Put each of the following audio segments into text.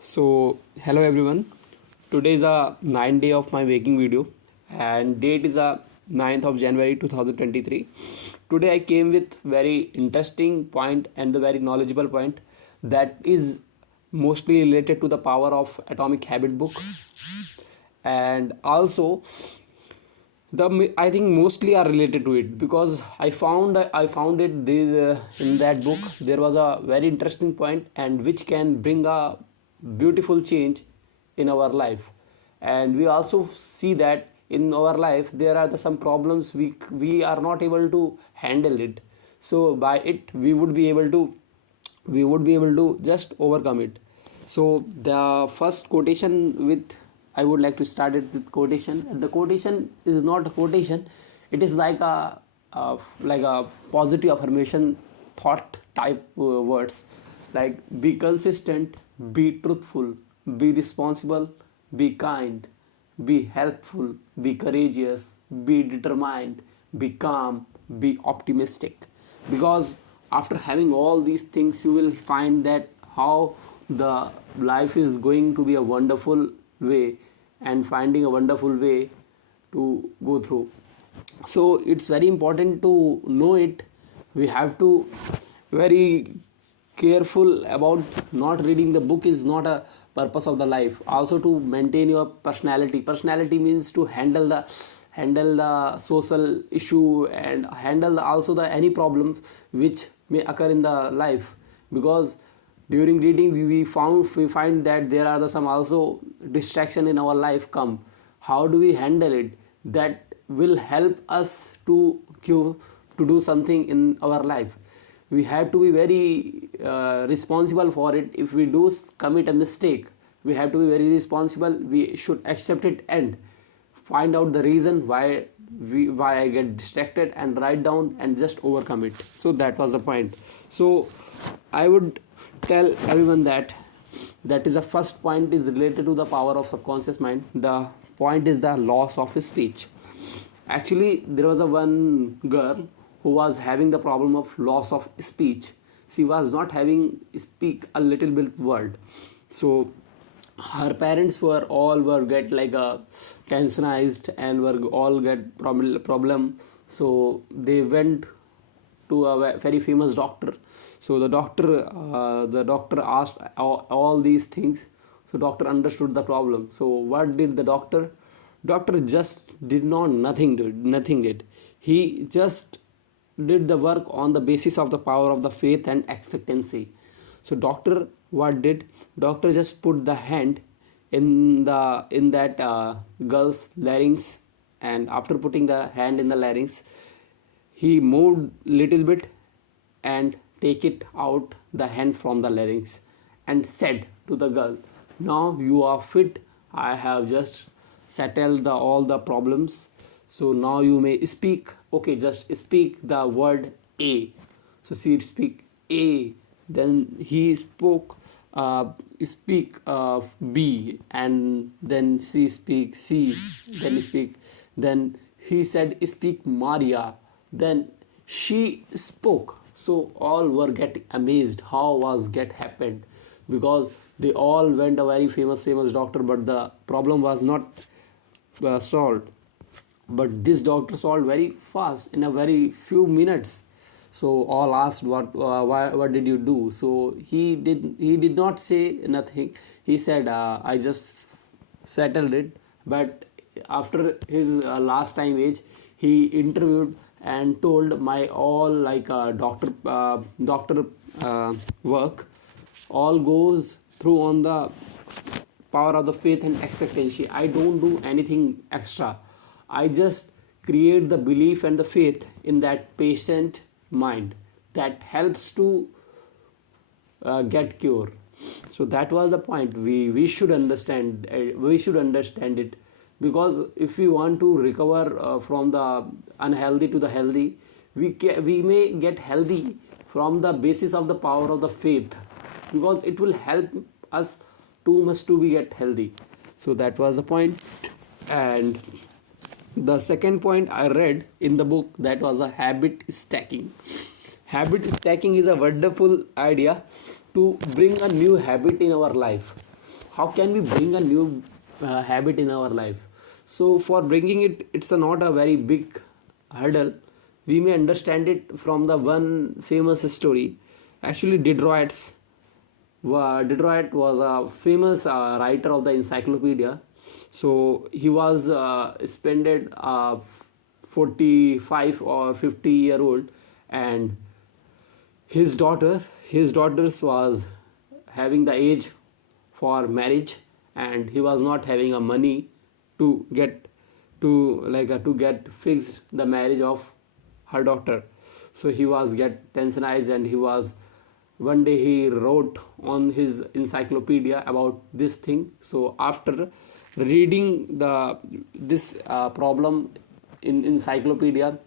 Hello everyone. Today is a 9th day of my waking video, and date is a 9th of January 2023. Today I came with very interesting point and the very knowledgeable point that is mostly related to the power of Atomic Habit book, and also I think mostly are related to it because I found it in that book there was a very interesting point and which can bring a beautiful change in our life. And we also see that in our life there are some problems we are not able to handle it, so by it we would be able to just overcome it. So the first quotation with I would like to start it with quotation. And the quotation is not a quotation; it is like a positive affirmation thought type words, like be consistent, be truthful, be responsible, be kind, be helpful, be courageous, be determined, be calm, be optimistic. Because after having all these things, you will find that how the life is going to be a wonderful way and finding a wonderful way to go through. So it's very important to know it. We have to very careful about not reading the book is not a purpose of the life. Also to maintain your personality means to handle the social issue and handle also the any problems which may occur in the life. Because during reading we find that there are some also distraction in our life come. How do we handle it? That will help us to do something in our life. We have to be very responsible for it. If we do commit a mistake, we have to be very responsible. We should accept it and find out the reason why I get distracted and write down and just overcome it. So that was the point. So I would tell everyone that is the first point is related to the power of subconscious mind. The point is the loss of speech. Actually, there was a one girl who was having the problem of loss of speech. She was not having speak a little bit word. So her parents were get like a tensionized and were all get problem. So they went to a very famous doctor. So the doctor asked all these things. So doctor understood the problem. So what did the doctor just did not nothing did. He just did the work on the basis of the power of the faith and expectancy. So doctor what did? Doctor just put the hand in that girl's larynx, and after putting the hand in the larynx, he moved little bit and take it out the hand from the larynx and said to the girl, now you are fit. I have just settled all the problems. So now you may speak. Okay, just speak the word A. So she speak A. Then he speak B, and then she speak C. Then he said speak Maria. Then she spoke. So all were getting amazed how was get happened, because they all went a very famous doctor, but the problem was not solved. But this doctor solved very fast in a very few minutes. So all asked what did you do? So he did not say nothing. He said I just settled it. But after his last time age, he interviewed and told my all like doctor work all goes through on the power of the faith and expectancy. I don't do anything extra. I just create the belief and the faith in that patient mind that helps to get cure. So that was the point. We should understand it, because if we want to recover from the unhealthy to the healthy, we may get healthy from the basis of the power of the faith, because it will help us too much to be get healthy. So that was the point. And the second point I read in the book, that was a habit stacking. Habit stacking is a wonderful idea to bring a new habit in our life. how can we bring a new habit in our life? So for bringing it, it's not a very big hurdle. We may understand it from the one famous story. Actually, Diderot was a famous writer of the encyclopedia. So he was spended 45 or 50-year old, and his daughters was having the age for marriage, and he was not having a money to get to get fixed the marriage of her daughter. So he was get tensionized, and he was one day he wrote on his encyclopedia about this thing. So after reading this problem in encyclopedia,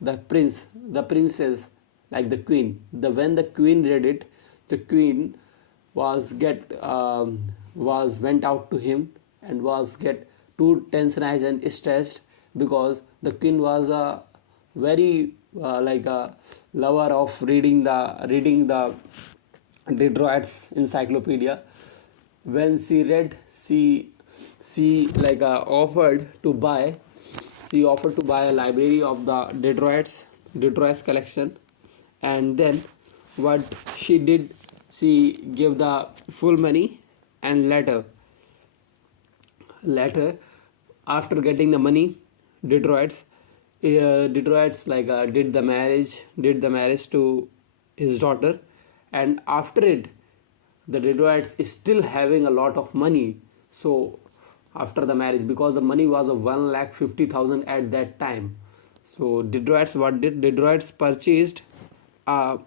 the princess, like the queen, when the queen read it, the queen was went out to him and was get too tensionized and stressed, because the queen was a very like a lover of reading the Diderot's encyclopedia. When she read, she like offered to buy a library of the Diderot's collection. And then what she did, she gave the full money, and later after getting the money, Diderot's did the marriage to his daughter. And after it, the Diderot is still having a lot of money. So after the marriage, because the money was of 1,50,000 at that time, so Diderot purchased a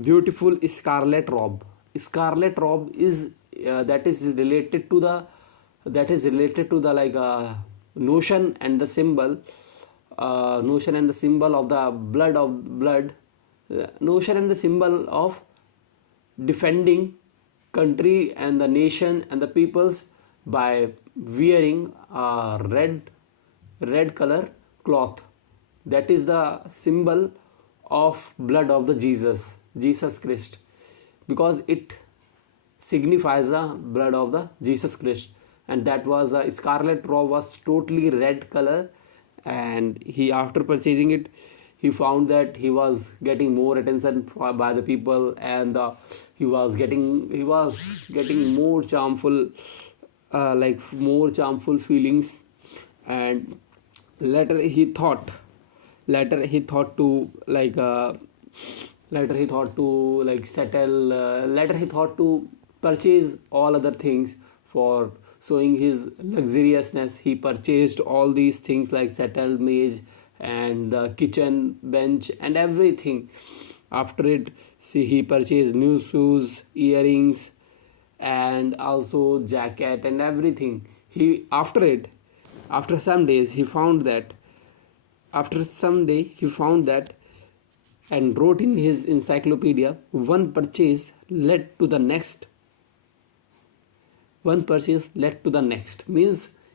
beautiful scarlet robe. Scarlet robe is that is related to the notion and the symbol of the blood, notion and the symbol of defending country and the nation and the peoples by wearing a red color cloth. That is the symbol of blood of the Jesus Christ, because it signifies the blood of the Jesus Christ. And that was a scarlet robe, was totally red color. And he, after purchasing it, he found that he was getting more attention by the people, and he was getting more charmful, more charmful feelings. And later he thought to purchase all other things for showing his luxuriousness. He purchased all these things like settle, maze, and the kitchen bench and everything. After it, see, he purchased new shoes, earrings, and also jacket and everything. After some days he found that and wrote in his encyclopedia, one purchase led to the next. Means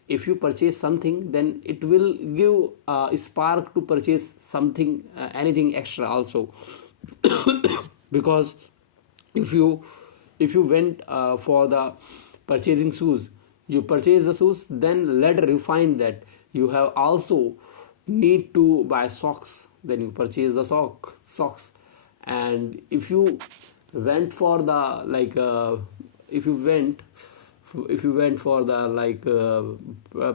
if you purchase something, then it will give a spark to purchase something, anything extra also. Because if you went for the purchasing shoes, you purchase the shoes, then later you find that you have also need to buy socks, then you purchase the socks. And if you went for the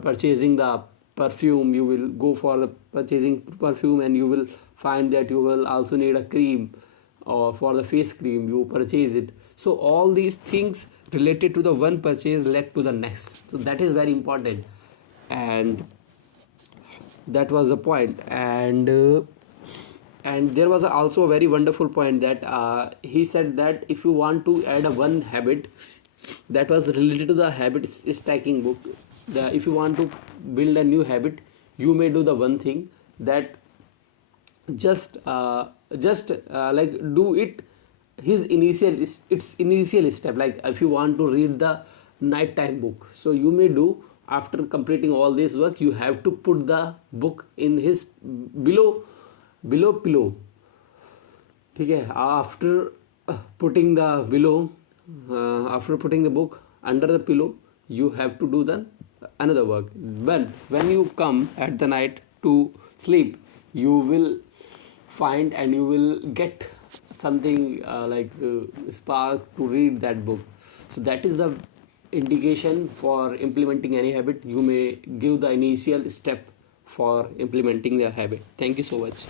purchasing the perfume, you will go for the purchasing perfume, and you will find that you will also need a cream, or for the face cream you purchase it. So all these things related to the one purchase led to the next. So that is very important, and that was the point. And there was also a very wonderful point that he said that if you want to add a one habit, that was related to the habit stacking book. If you want to build a new habit, you may do the one thing, that just do it its initial step. Like if you want to read the nighttime book, so you may do, after completing all this work, you have to put the book in his below pillow. Okay, after putting the book under the pillow, you have to do the another work. When you come at the night to sleep, you will find and you will get something spark to read that book. So that is the indication for implementing any habit. You may give the initial step for implementing the habit. Thank you so much.